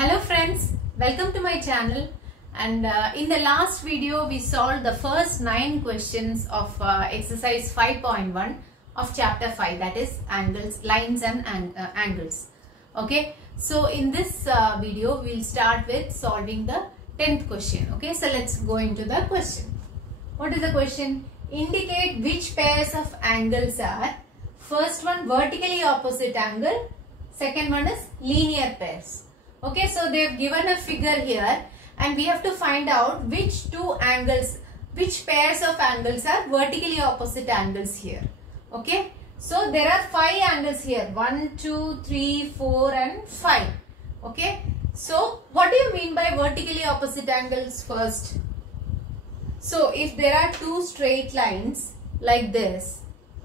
Hello friends, welcome to my channel. And in the last video we solved the first 9 questions of exercise 5.1 of chapter 5, that is angles, lines and angles. Okay, so in this video we'll start with solving the 10th question. Okay, so let's go into the question. What is the question? Indicate which pairs of angles are first one vertically opposite angle, second one is linear pairs. Okay, so they have given a figure here and we have to find out which pairs of angles are vertically opposite angles here. Okay, so there are 5 angles here, 1, 2, 3, 4 and 5. Okay, so what do you mean by vertically opposite angles first? So if there are 2 straight lines like this,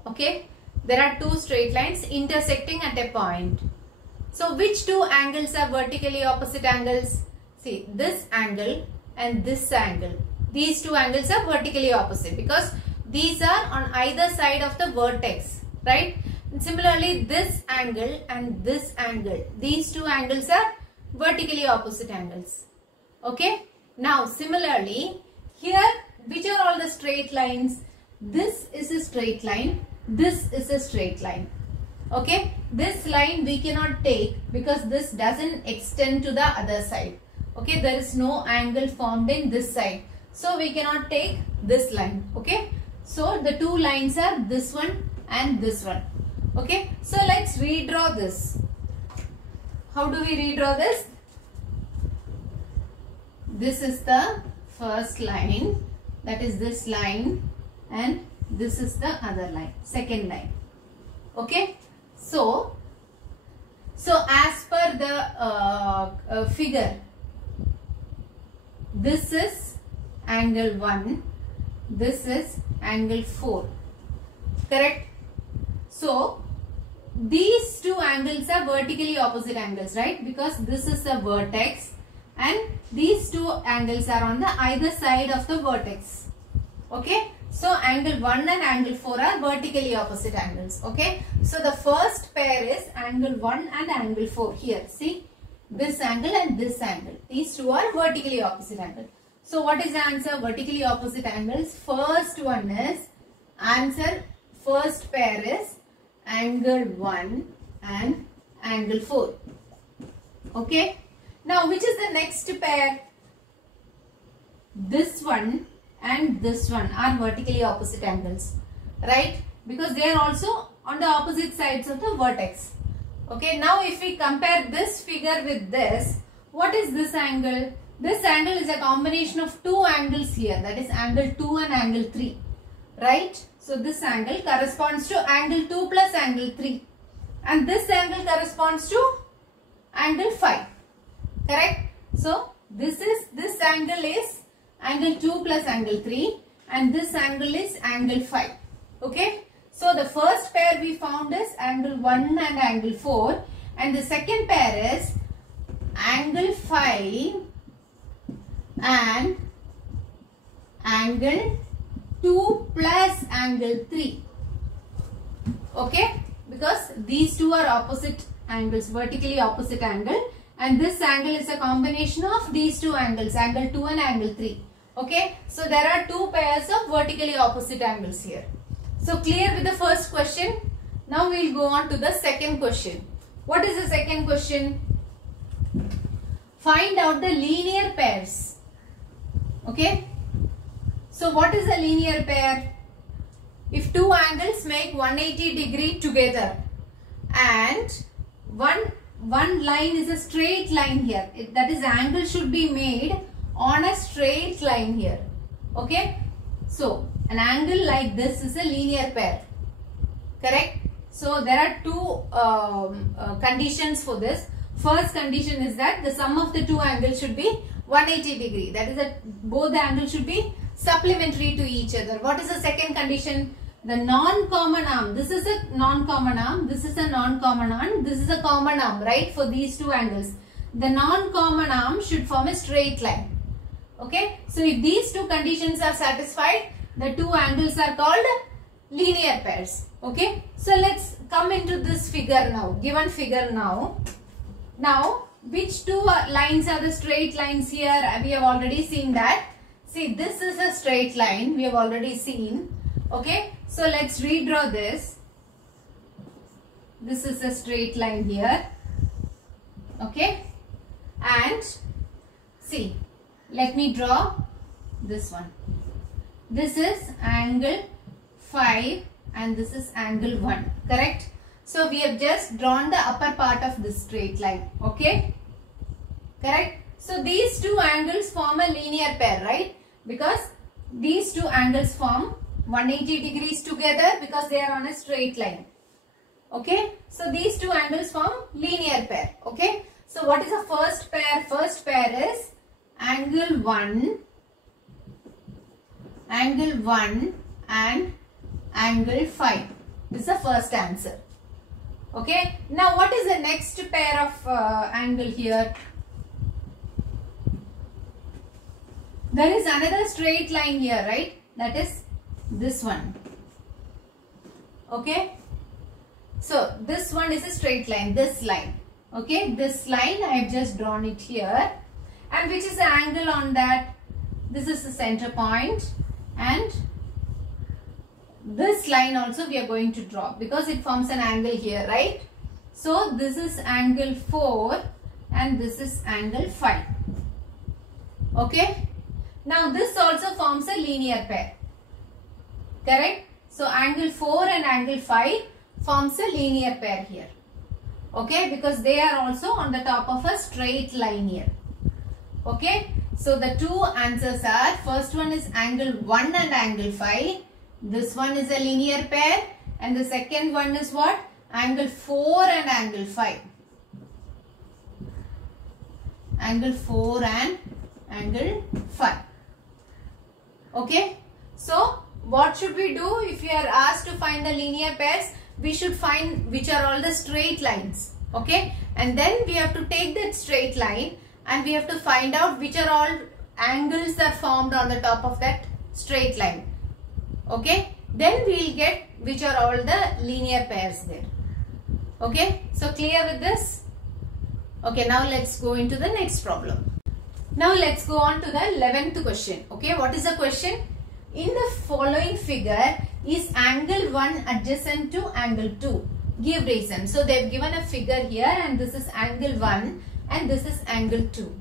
okay, there are 2 straight lines intersecting at a point. So which 2 angles are vertically opposite angles? See, this angle and this angle. These 2 angles are vertically opposite because these are on either side of the vertex, right? And similarly, this angle and this angle. These 2 angles are vertically opposite angles. Okay. Now, similarly, here, which are all the straight lines? This is a straight line. This is a straight line. Okay, this line we cannot take because this doesn't extend to the other side. Okay, there is no angle formed in this side. So we cannot take this line. Okay, so the 2 lines are this one and this one. Okay, so let's redraw this. How do we redraw this? This is the first line, that is this line, and this is the other line, second line. Okay. So as per the figure, this is angle 1, this is angle 4, correct? So these 2 angles are vertically opposite angles, right? Because this is the vertex and these 2 angles are on the either side of the vertex. Okay. So angle 1 and angle 4 are vertically opposite angles. Okay. So the first pair is angle 1 and angle 4 here. See, this angle and this angle. These 2 are vertically opposite angles. So what is the answer? Vertically opposite angles. First one is answer. First pair is angle 1 and angle 4. Okay. Now which is the next pair? This one and this one are vertically opposite angles, right? Because they are also on the opposite sides of the vertex. Okay, now if we compare this figure with this, what is this angle? This angle is a combination of 2 angles here, that is angle 2 and angle 3, right? So this angle corresponds to angle 2 plus angle 3 and this angle corresponds to angle 5, correct? So this angle is angle 2 plus angle 3 and this angle is angle 5. Okay. So the first pair we found is angle 1 and angle 4 and the second pair is angle 5 and angle 2 plus angle 3. Okay. Because these 2 are opposite angles, vertically opposite angle, and this angle is a combination of these 2 angles, angle 2 and angle 3. Okay, so there are 2 pairs of vertically opposite angles here. So clear with the first question. Now we will go on to the second question. What is the second question? Find out the linear pairs. Okay. So what is a linear pair? If 2 angles make 180 degree together and one line is a straight line here, that is angle should be made on a straight line here. Okay, so an angle like this is a linear pair, correct? So there are 2 conditions for this. First condition is that the sum of the 2 angles should be 180 degree, that is that both the angles should be supplementary to each other. What is the second condition? The non-common arm, this is a non-common arm, this is a non-common arm, this is a common arm, right, for these 2 angles. The non-common arm should form a straight line. Okay, so if these 2 conditions are satisfied, the 2 angles are called linear pairs. Okay, so let's come into this figure now, given figure now. Now which two lines are the straight lines here? We have already seen that. See, this is a straight line. We have already seen. Okay. So let's redraw this. This is a straight line here. Okay. And see, let me draw this one. This is angle 5 and this is angle 1. Correct? So we have just drawn the upper part of this straight line. Okay? Correct? So these two angles form a linear pair, right? Because these two angles form 180 degrees together because they are on a straight line. Okay? So these two angles form linear pair. Okay? So what is the first pair? First pair is angle 1 and angle 5. This is the first answer. Okay. Now what is the next pair of angle here? There is another straight line here, right? That is this one. Okay. So this one is a straight line, this line. Okay. This line I have just drawn it here. And which is the angle on that? This is the center point. And this line also we are going to draw because it forms an angle here, right? So this is angle 4 and this is angle 5. Okay. Now this also forms a linear pair. Correct? So angle 4 and angle 5 forms a linear pair here. Okay, because they are also on the top of a straight line here. Okay. So the two answers are, first one is angle 1 and angle 5. This one is a linear pair. And the second one is what? Angle 4 and angle 5. Angle 4 and angle 5. Okay. So what should we do if we are asked to find the linear pairs? We should find which are all the straight lines. Okay. And then we have to take that straight line and we have to find out which are all angles that are formed on the top of that straight line. Okay. Then we will get which are all the linear pairs there. Okay. So clear with this? Okay. Now let's go into the next problem. Now let's go on to the 11th question. Okay. What is the question? In the following figure, is angle 1 adjacent to angle 2? Give reason. So they have given a figure here and this is angle 1 and this is angle 2.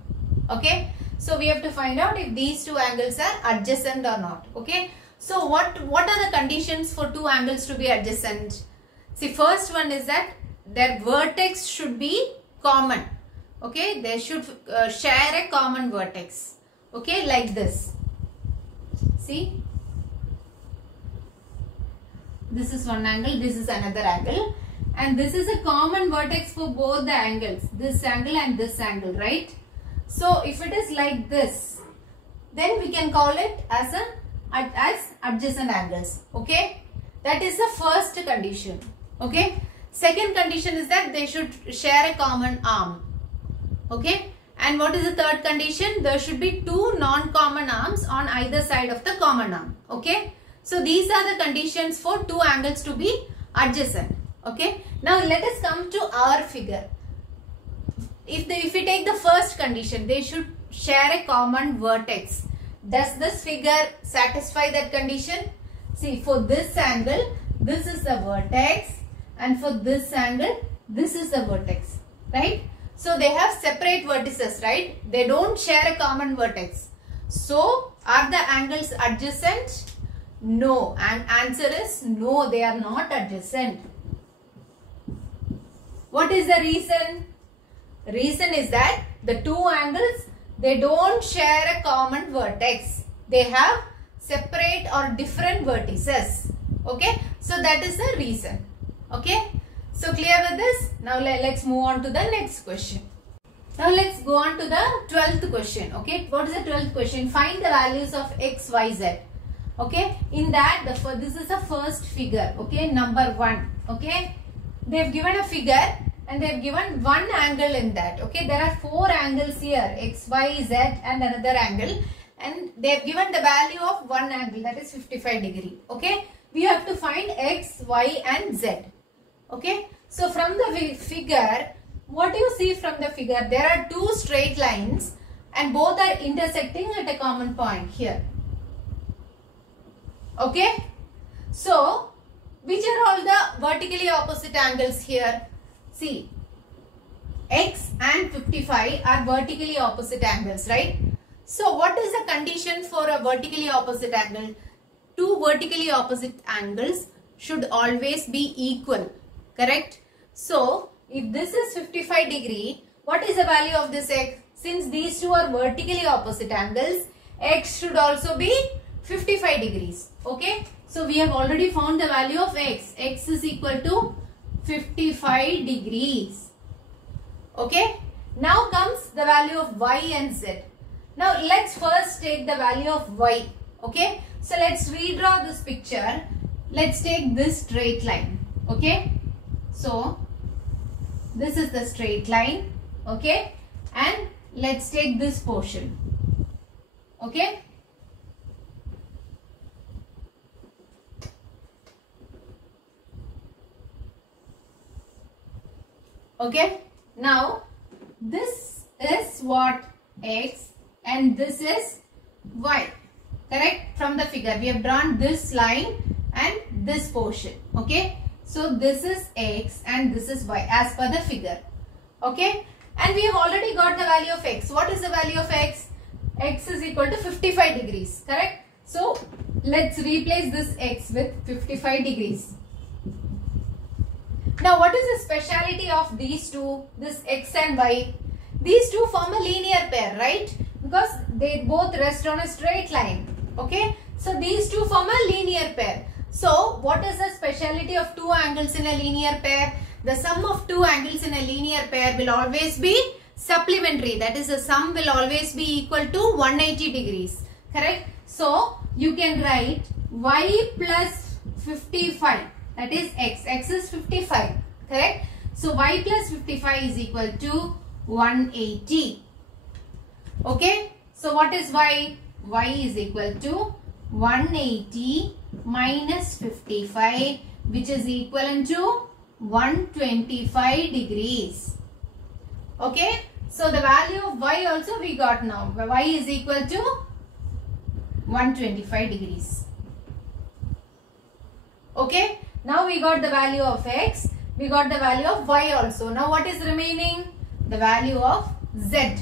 Okay. So we have to find out if these two angles are adjacent or not. Okay. So what are the conditions for two angles to be adjacent? See, first one is that their vertex should be common. Okay. They should share a common vertex. Okay. Like this. See. This is one angle, this is another angle, and this is a common vertex for both the angles, this angle and this angle, right? So if it is like this, then we can call it as adjacent angles. Okay, that is the first condition. Okay, second condition is that they should share a common arm. Okay, and what is the third condition? There should be two non-common arms on either side of the common arm. Okay. So these are the conditions for two angles to be adjacent. Okay. Now let us come to our figure. If we take the first condition, they should share a common vertex. Does this figure satisfy that condition? See, for this angle, this is the vertex, and for this angle, this is the vertex, right? So they have separate vertices, right? They don't share a common vertex. So are the angles adjacent? No, and answer is no, they are not adjacent. What is the reason? Reason is that the two angles, they don't share a common vertex. They have separate or different vertices. Okay, so that is the reason. Okay, so clear with this? Now let's move on to the next question. Now let's go on to the 12th question. Okay, what is the 12th question? Find the values of x, y, z. Okay, in that this is the first figure. Okay, number 1. Okay, they have given a figure and they have given one angle in that. Okay, there are 4 angles here, x, y, z and another angle, and they have given the value of one angle, that is 55 degree. Okay, we have to find x, y and z. Okay, so from the figure what you see from the figure, there are two straight lines and both are intersecting at a common point here. Okay. So, which are all the vertically opposite angles here? See, x and 55 are vertically opposite angles, right? So, what is the condition for a vertically opposite angle? Two vertically opposite angles should always be equal, correct? So, if this is 55 degree, what is the value of this x? Since these two are vertically opposite angles, x should also be 55 degrees, okay? So, we have already found the value of x. X is equal to 55 degrees, okay? Now comes the value of y and z. Now, let's first take the value of y, okay? So, let's redraw this picture. Let's take this straight line, okay? So, this is the straight line, okay? And let's take this portion, okay? Okay, now this is what x and this is y, correct? From the figure we have drawn this line and this portion, okay? So this is x and this is y as per the figure, okay? And we have already got the value of x. What is the value of x? X is equal to 55 degrees, correct? So let's replace this x with 55 degrees. Now, what is the speciality of these two, this x and y? These two form a linear pair, right? Because they both rest on a straight line, okay? So, these two form a linear pair. So, what is the speciality of two angles in a linear pair? The sum of two angles in a linear pair will always be supplementary. That is, the sum will always be equal to 180 degrees, correct? So, you can write y plus 55. That is x. X is 55. Correct? So, y plus 55 is equal to 180. Okay? So, what is y? Y is equal to 180 minus 55, which is equivalent to 125 degrees. Okay? So, the value of y also we got now. Y is equal to 125 degrees. Okay? Now we got the value of x, we got the value of y also. Now what is remaining? The value of z.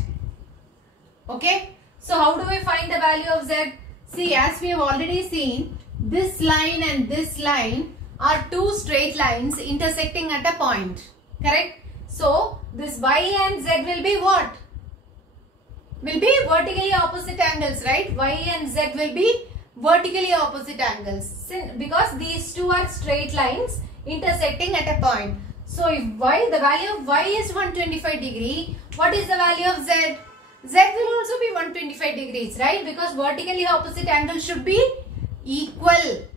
Okay. So how do we find the value of z? See, as we have already seen, this line and this line are two straight lines intersecting at a point. Correct? So this y and z will be what? Will be vertically opposite angles, right? Y and z will be vertically opposite angles because these two are straight lines intersecting at a point. So if y, the value of y is 125 degree, what is the value of z? Z will also be 125 degrees, right? Because vertically opposite angles should be equal.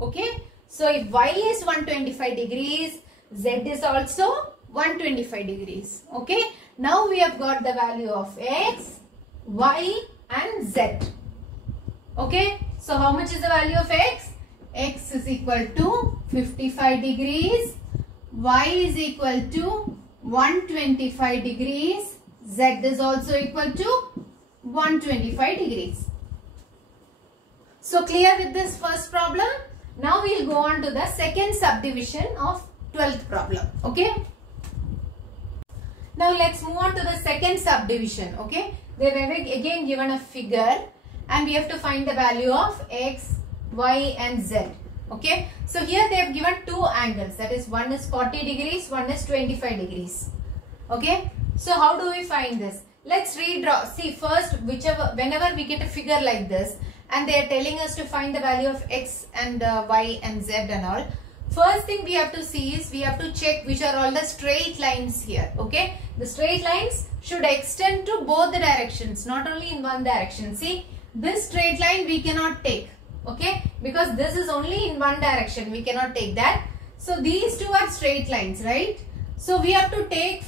Okay. So if y is 125 degrees, z is also 125 degrees. Okay. Now we have got the value of x, y and z. Okay. So how much is the value of x? X is equal to 55 degrees. Y is equal to 125 degrees. Z is also equal to 125 degrees. So clear with this first problem? Now we will go on to the second subdivision of 12th problem. Okay. Now let's move on to the second subdivision. Okay. They were again given a figure and we have to find the value of x, y and z. Okay. So here they have given two angles, that is one is 40 degrees, one is 25 degrees. Okay. So how do we find this? Let's redraw. See, first whenever we get a figure like this and they are telling us to find the value of x and y and z and all, first thing we have to see is we have to check which are all the straight lines here. Okay. The straight lines should extend to both the directions, not only in one direction. See, this straight line we cannot take. Okay. Because this is only in one direction. We cannot take that. So these two are straight lines, right? So we have to take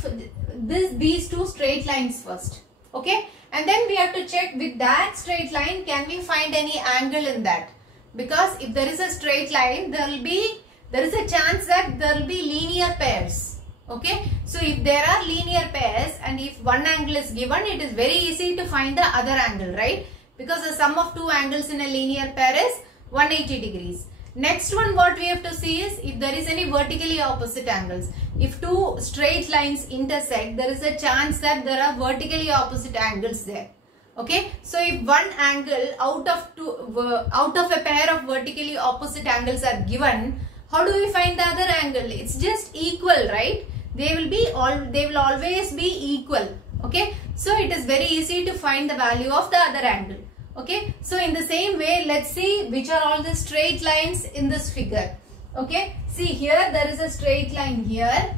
these two straight lines first. Okay. And then we have to check with that straight line, can we find any angle in that? Because if there is a straight line, there is a chance that there will be linear pairs. Okay, so if there are linear pairs and if one angle is given, it is very easy to find the other angle, right? Because the sum of two angles in a linear pair is 180 degrees. Next one, what we have to see is if there is any vertically opposite angles. If two straight lines intersect, there is a chance that there are vertically opposite angles there. Okay, so if one angle out of a pair of vertically opposite angles are given, how do we find the other angle? It's just equal, right? They will always be equal. Okay, so it is very easy to find the value of the other angle. Okay, so in the same way, let's see which are all the straight lines in this figure. Okay, see here there is a straight line here.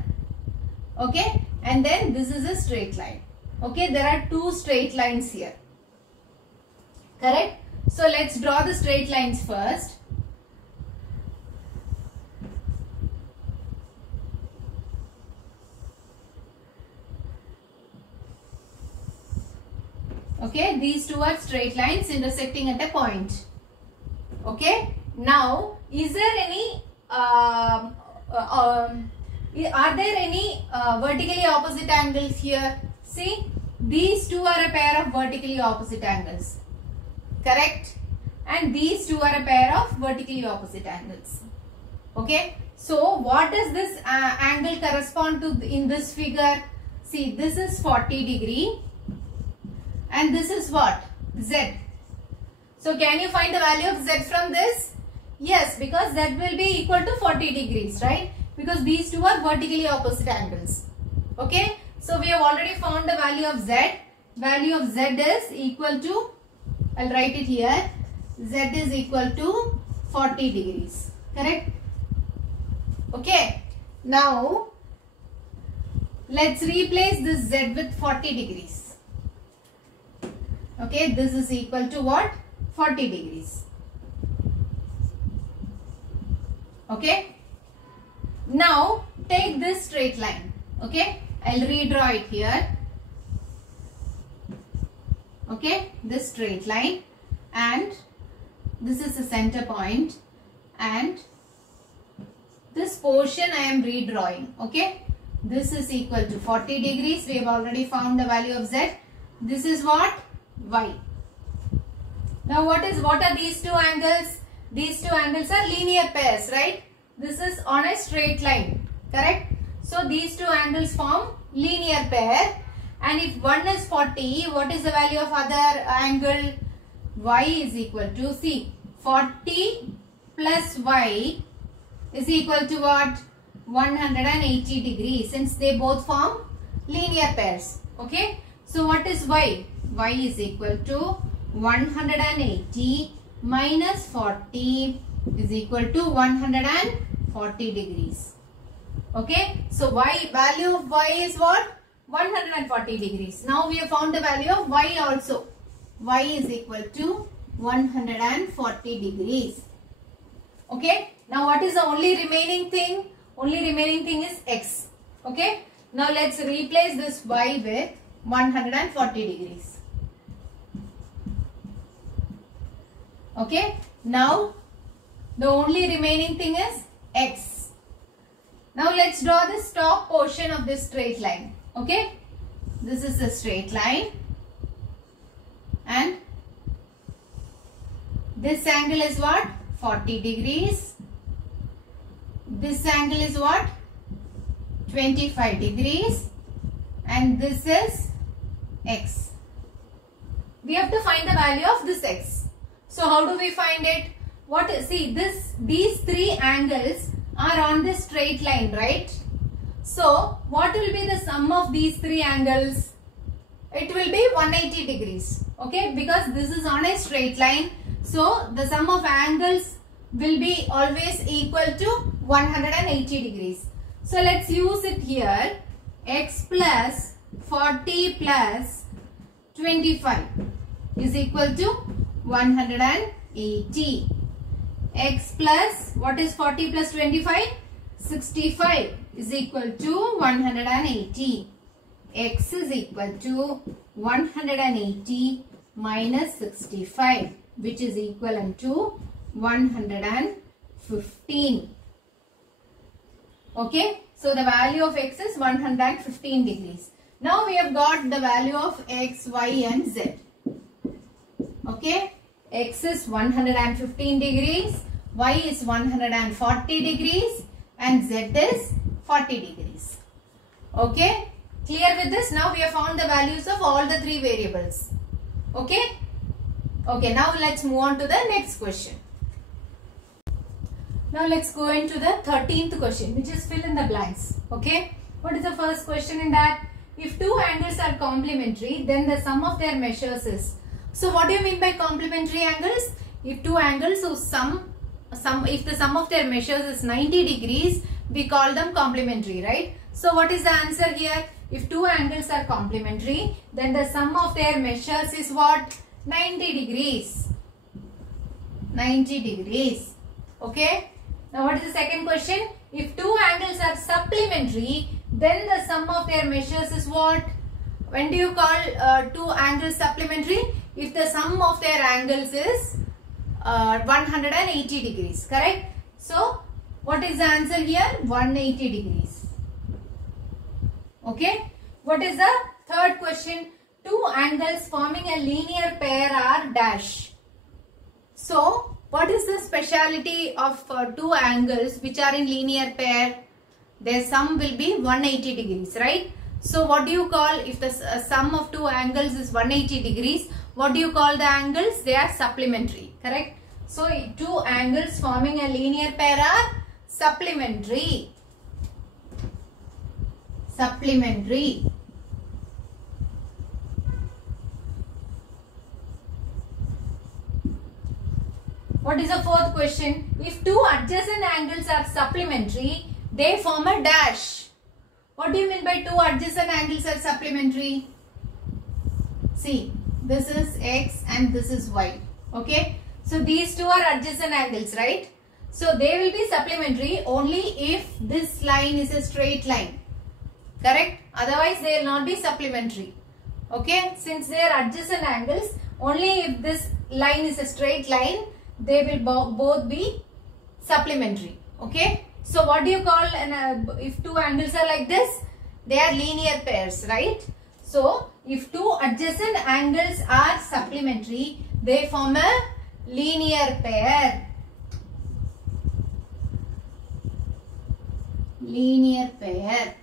Okay, and then this is a straight line. Okay, there are two straight lines here. Correct? So let's draw the straight lines first. Okay, these two are straight lines intersecting at a point. Okay, now is there any are there any vertically opposite angles here? See, these two are a pair of vertically opposite angles. Correct? And these two are a pair of vertically opposite angles. Okay, so what does this angle correspond to in this figure? See, this is 40 degree. And this is what? Z. So can you find the value of Z from this? Yes, because Z will be equal to 40 degrees, right? Because these two are vertically opposite angles. Okay. So we have already found the value of Z. Value of Z is equal to, I'll write it here. Z is equal to 40 degrees. Correct? Okay. Now, let's replace this Z with 40 degrees. Okay, this is equal to what? 40 degrees. Okay. Now, take this straight line. Okay, I'll redraw it here. Okay, this straight line, and this is the center point, and this portion I am redrawing. Okay, this is equal to 40 degrees. We have already found the value of Z. This is what? Y. Now what are these two angles? These two angles are linear pairs, right? This is on a straight line, correct? So these two angles form linear pair, and if one is 40, what is the value of other angle? Y is equal to, see, 40 plus Y is equal to what? 180 degrees, since they both form linear pairs. Okay, so what is Y? Y is equal to 180 minus 40 is equal to 140 degrees. Okay, so Y, value of Y is what? 140 degrees. Now we have found the value of Y also. Y is equal to 140 degrees. Okay, now what is the only remaining thing? Only remaining thing is X. Okay, now let's replace this Y with 140 degrees. Okay, now the only remaining thing is X. Now let's draw this top portion of this straight line. Okay, this is a straight line, and this angle is what? 40 degrees. This angle is what? 25 degrees, and this is X. We have to find the value of this X. So how do we find it? See, these three angles are on this straight line, right? So what will be the sum of these three angles? It will be 180 degrees. Okay, because this is on a straight line. So the sum of angles will be always equal to 180 degrees. So let's use it here. X plus 40 plus 25 is equal to 180. X plus, what is 40 plus 25? 65 is equal to 180. X is equal to 180 minus 65, which is equivalent to 115. Okay, So the value of x is 115 degrees. Now we have got the value of x, y and z. Okay. X is 115 degrees, y is 140 degrees and z is 40 degrees. Okay. Clear with this? Now we have found the values of all the three variables. Okay. Okay. Now let's move on to the next question. Now let's go into the 13th question, which is fill in the blanks. Okay. What is the first question in that? If two angles are complementary, then the sum of their measures is. So what do you mean by complementary angles? If two angles whose if the sum of their measures is 90 degrees, we call them complementary, right? So what is the answer here? If two angles are complementary, then the sum of their measures is what? 90 degrees. 90 degrees. Okay. Now what is the second question? If two angles are supplementary, then the sum of their measures is what? When do you call two angles supplementary? If the sum of their angles is 180 degrees, correct? So what is the answer here? 180 degrees. Okay. What is the third question? Two angles forming a linear pair are dash. So what is the speciality of two angles which are in linear pair? Their sum will be 180 degrees, right? So what do you call if the sum of two angles is 180 degrees? What do you call the angles? They are supplementary, correct? So two angles forming a linear pair are supplementary. Supplementary. What is the fourth question? If two adjacent angles are supplementary, they form a dash. What do you mean by two adjacent angles are supplementary? See, this is x and this is y. Okay. So these two are adjacent angles, right? So they will be supplementary only if this line is a straight line. Correct? Otherwise they will not be supplementary. Okay. Since they are adjacent angles, only if this line is a straight line, they will both be supplementary. Okay. So what do you call if two angles are like this? They are linear pairs, right? So if two adjacent angles are supplementary, they form a linear pair. Linear pair.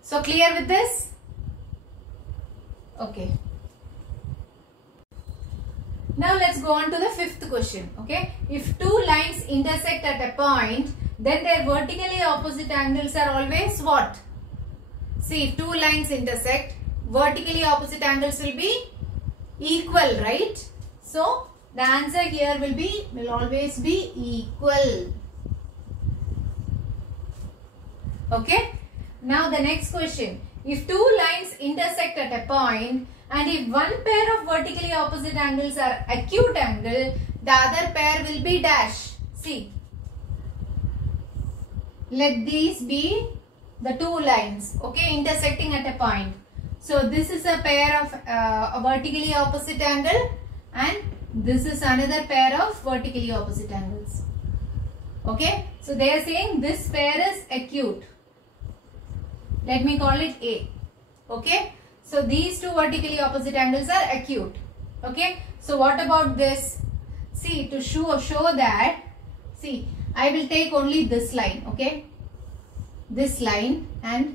So clear with this? Okay. Now let's go on to the fifth question. Okay. If two lines intersect at a point, then their vertically opposite angles are always what? See, if two lines intersect, vertically opposite angles will be equal, right? So the answer here will always be equal. Okay. Now the next question. If two lines intersect at a point, and if one pair of vertically opposite angles are acute angle, the other pair will be dash. See, let these be the two lines, okay, intersecting at a point. So this is a pair of a vertically opposite angle and this is another pair of vertically opposite angles. Okay, so they are saying this pair is acute. Let me call it A. Okay. So these two vertically opposite angles are acute. Okay. So what about this? See, to show that, see, I will take only this line. Okay. This line and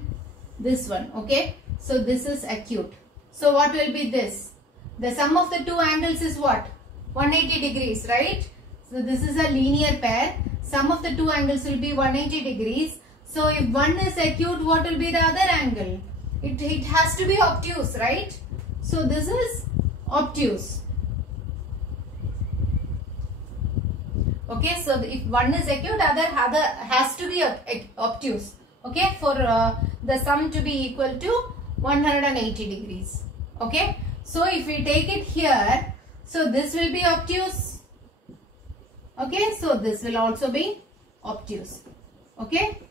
this one. Okay. So this is acute. So what will be this? The sum of the two angles is what? 180 degrees, right? So this is a linear pair. Sum of the two angles will be 180 degrees. So if one is acute, what will be the other angle? It has to be obtuse, right? So this is obtuse. Okay, so if one is acute, other has to be obtuse. Okay, for the sum to be equal to 180 degrees. Okay, so if we take it here, so this will be obtuse. Okay, so this will also be obtuse. Okay.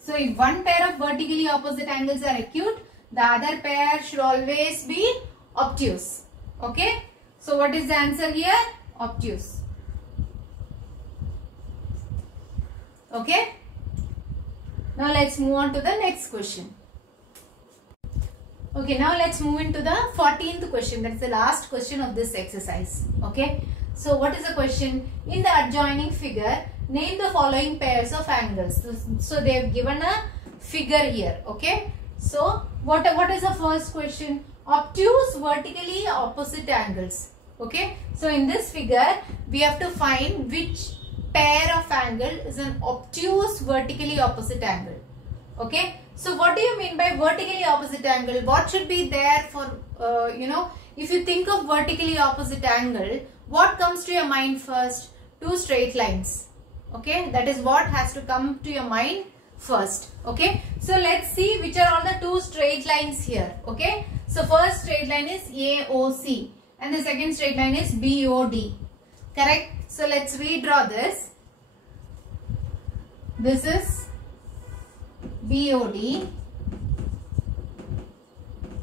So if one pair of vertically opposite angles are acute, the other pair should always be obtuse. Okay. So what is the answer here? Obtuse. Okay. Now let's move on to the next question. Okay, now let's move into the 14th question. That's the last question of this exercise. Okay. So what is the question? In the adjoining figure, name the following pairs of angles. So they have given a figure here. Okay. So what is the first question? Obtuse vertically opposite angles. Okay. So in this figure, we have to find which pair of angle is an obtuse vertically opposite angle. Okay. So what do you mean by vertically opposite angle? What should be there for, if you think of vertically opposite angle, what comes to your mind first? Two straight lines. Okay. That is what has to come to your mind first. Okay. So let's see which are all the two straight lines here. Okay. So first straight line is AOC and the second straight line is BOD. Correct. So let's redraw this. This is BOD,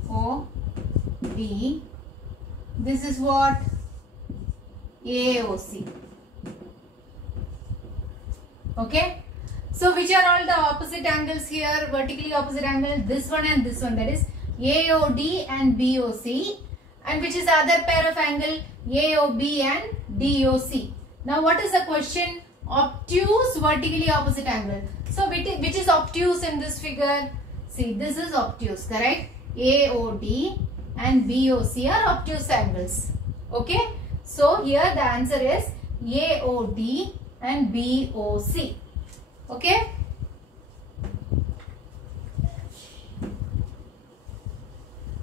OB. This is what? AOC. Okay. So which are all the opposite angles here? Vertically opposite angle, this one and this one, that is AOD and BOC. And which is the other pair of angle? AOB and DOC. Now what is the question? Obtuse vertically opposite angle. So which is obtuse in this figure? See, this is obtuse, correct? AOD and BOC are obtuse angles. Okay. So here the answer is AOD and BOC. Okay.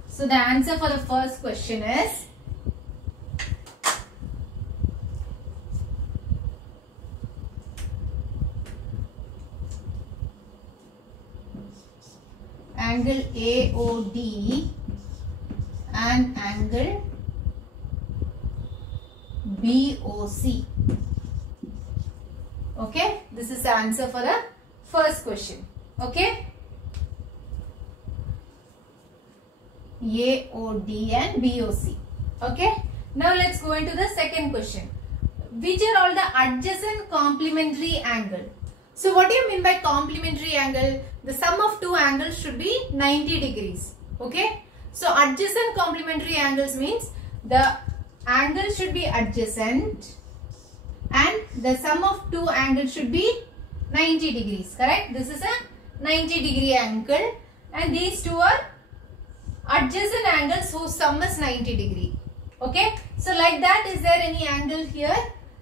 So the answer for the first question is angle AOD and angle BOC. Okay, this is the answer for the first question. Okay, AOD and BOC. Okay, now let's go into the second question. Which are all the adjacent complementary angle? So what do you mean by complementary angle? The sum of two angles should be 90 degrees. Okay. So adjacent complementary angles means the angle should be adjacent and the sum of two angles should be 90 degrees. Correct. This is a 90 degree angle and these two are adjacent angles whose sum is 90 degree. Okay. So like that, is there any angle here?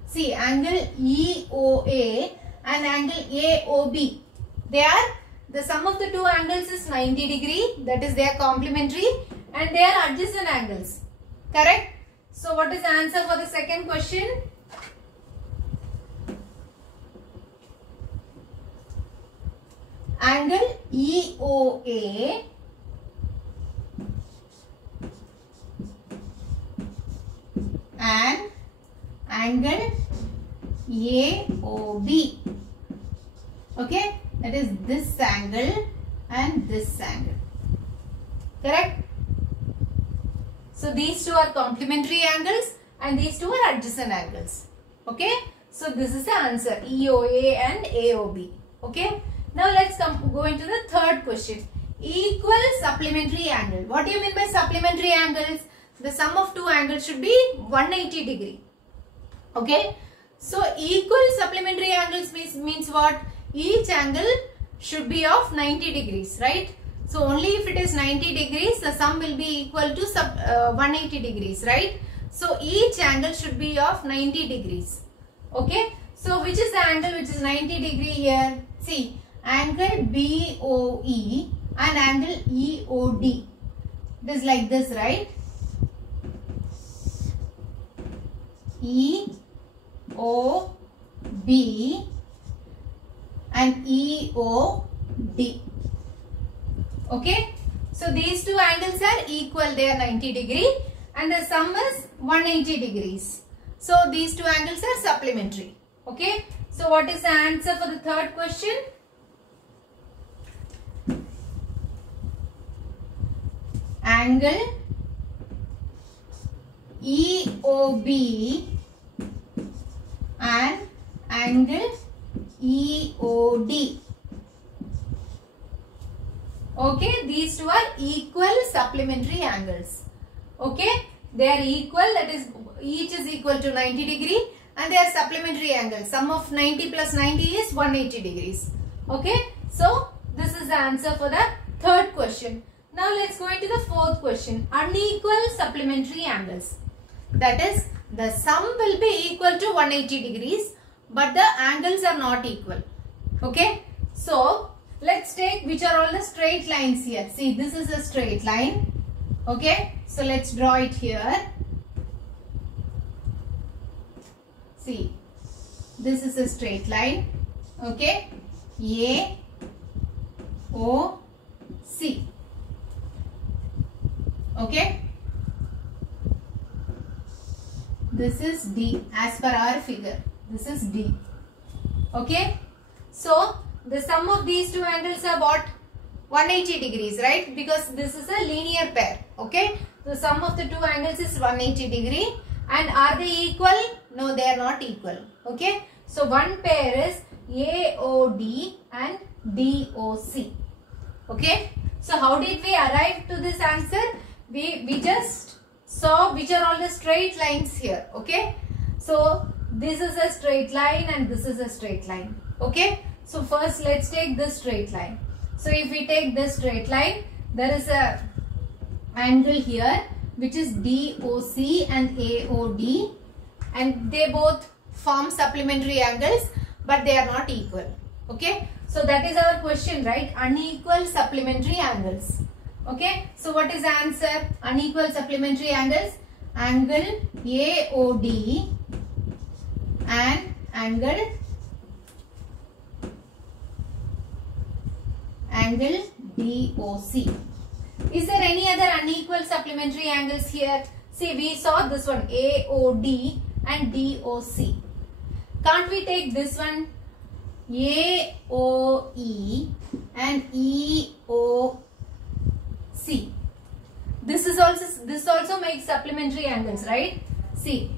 See, angle EOA and angle AOB. They are, the sum of the two angles is 90 degree. That is, they are complementary and they are adjacent angles. Correct? So what is the answer for the second question? Angle EOA and angle AOB. Okay, that is this angle and this angle. Correct? So these two are complementary angles and these two are adjacent angles. Okay, so this is the answer, EOA and AOB. Okay, now let's go into the third question. Equal supplementary angle. What do you mean by supplementary angles? The sum of two angles should be 180 degree. Okay. So equal supplementary angles means what? Each angle should be of 90 degrees, right? So only if it is 90 degrees, the sum will be equal to 180 degrees, right? So each angle should be of 90 degrees. Okay. So which is the angle which is 90 degree here? See, angle BOE and angle EOD. It is like this, right? EOB and EOD. Okay. So these two angles are equal. They are 90 degree and the sum is 180 degrees. So these two angles are supplementary. Okay. So what is the answer for the third question? Angle EOB and angle EOD. Okay, these two are equal supplementary angles. Okay, they are equal, that is each is equal to 90 degree and they are supplementary angles. Sum of 90 plus 90 is 180 degrees. Okay, so this is the answer for the third question. Now let's go into the fourth question. Unequal supplementary angles. That is, the sum will be equal to 180 degrees but the angles are not equal. Okay, so let's take which are all the straight lines here. See, this is a straight line. Okay, so let's draw it here. See, this is a straight line. Okay, A, O, C. Okay, this is D as per our figure. This is D. Okay, so the sum of these two angles are what? 180 degrees, right? Because this is a linear pair. Okay, the sum of the two angles is 180 degree. And are they equal? No, they are not equal. Okay, so one pair is AOD and DOC. Okay, so how did we arrive to this answer? We just saw which are all the straight lines here. Okay, so this is a straight line and this is a straight line. Okay, so first let's take this straight line. So if we take this straight line, there is a angle here which is DOC and AOD, and they both form supplementary angles but they are not equal. Okay, so that is our question, right? Unequal supplementary angles. Okay, so what is the answer? Unequal supplementary angles, angle AOD and angle DOC. Is there any other unequal supplementary angles here? See, we saw this one AOD and DOC. Can't we take this one AOE and EOC? This also makes supplementary angles, right? See,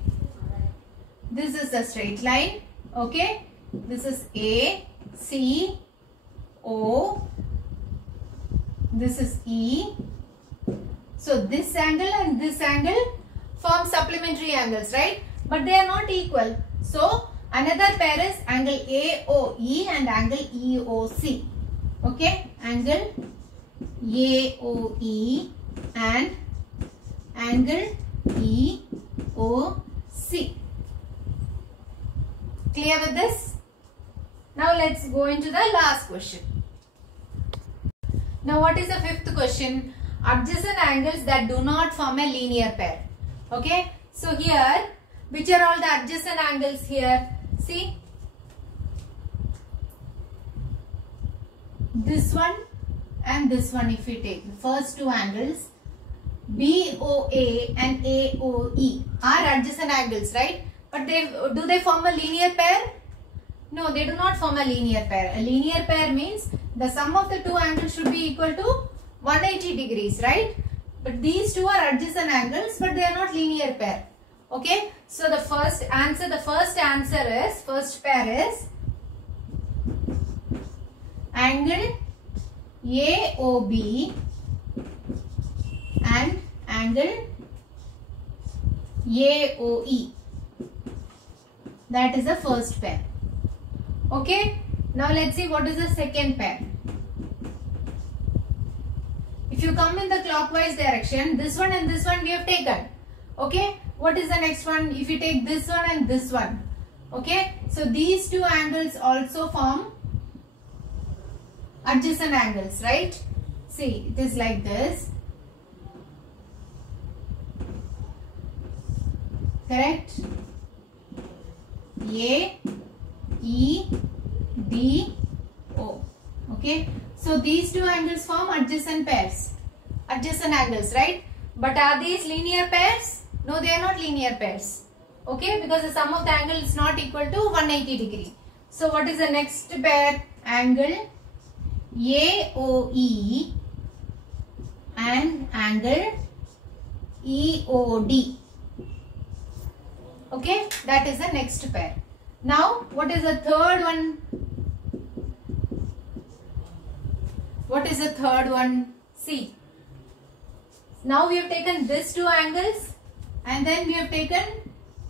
this is a straight line. Okay, this is A, C, O. This is E. So this angle and this angle form supplementary angles, right? But they are not equal. So another pair is angle AOE and angle EOC. Okay, angle AOE and angle EOC. Clear with this? Now let's go into the last question. Now what is the fifth question? Adjacent angles that do not form a linear pair. Okay, so here which are all the adjacent angles here? See, this one and this one. If we take the first two angles, BOA and AOE are adjacent angles, right? But do they form a linear pair? No, they do not form a linear pair. A linear pair means the sum of the two angles should be equal to 180 degrees, right? But these two are adjacent angles, but they are not linear pair. Okay, so the first pair is angle AOB and angle AOE. That is the first pair. Okay, now let's see what is the second pair. If you come in the clockwise direction, this one and this one we have taken. Okay, what is the next one? If you take this one and this one. Okay, so these two angles also form adjacent angles, right? See, it is like this. Correct? A, E, D, O. Okay, so these two angles form adjacent pairs, adjacent angles, right? But are these linear pairs? No, they are not linear pairs. Okay, because the sum of the angle is not equal to 180 degree. So what is the next pair? Angle AOE and angle EOD. Okay, that is the next pair. Now, what is the third one? What is the third one? See. Now we have taken these two angles and then we have taken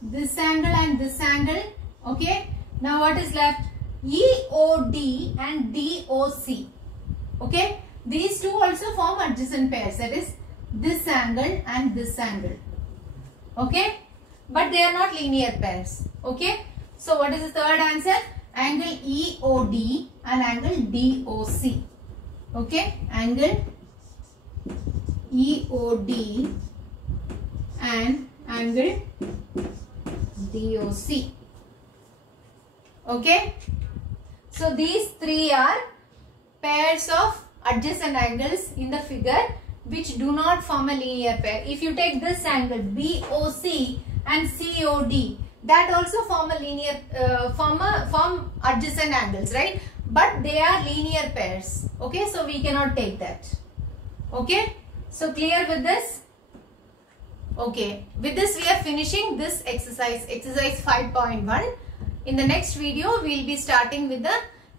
this angle and this angle. Okay. Now what is left? EOD and DOC. Okay. These two also form adjacent pairs. That is this angle and this angle. Okay. But they are not linear pairs. Okay. So what is the third answer? Angle EOD and angle DOC. Okay. Angle EOD and angle DOC. Okay. So these three are pairs of adjacent angles in the figure which do not form a linear pair. If you take this angle BOC and COD, that also form a linear form adjacent angles, right? But they are linear pairs. Okay, so we cannot take that. Okay, so clear with this? Okay, with this we are finishing this exercise 5.1. In the next video we will be starting with the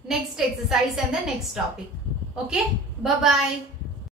next exercise and the next topic. Okay, bye bye.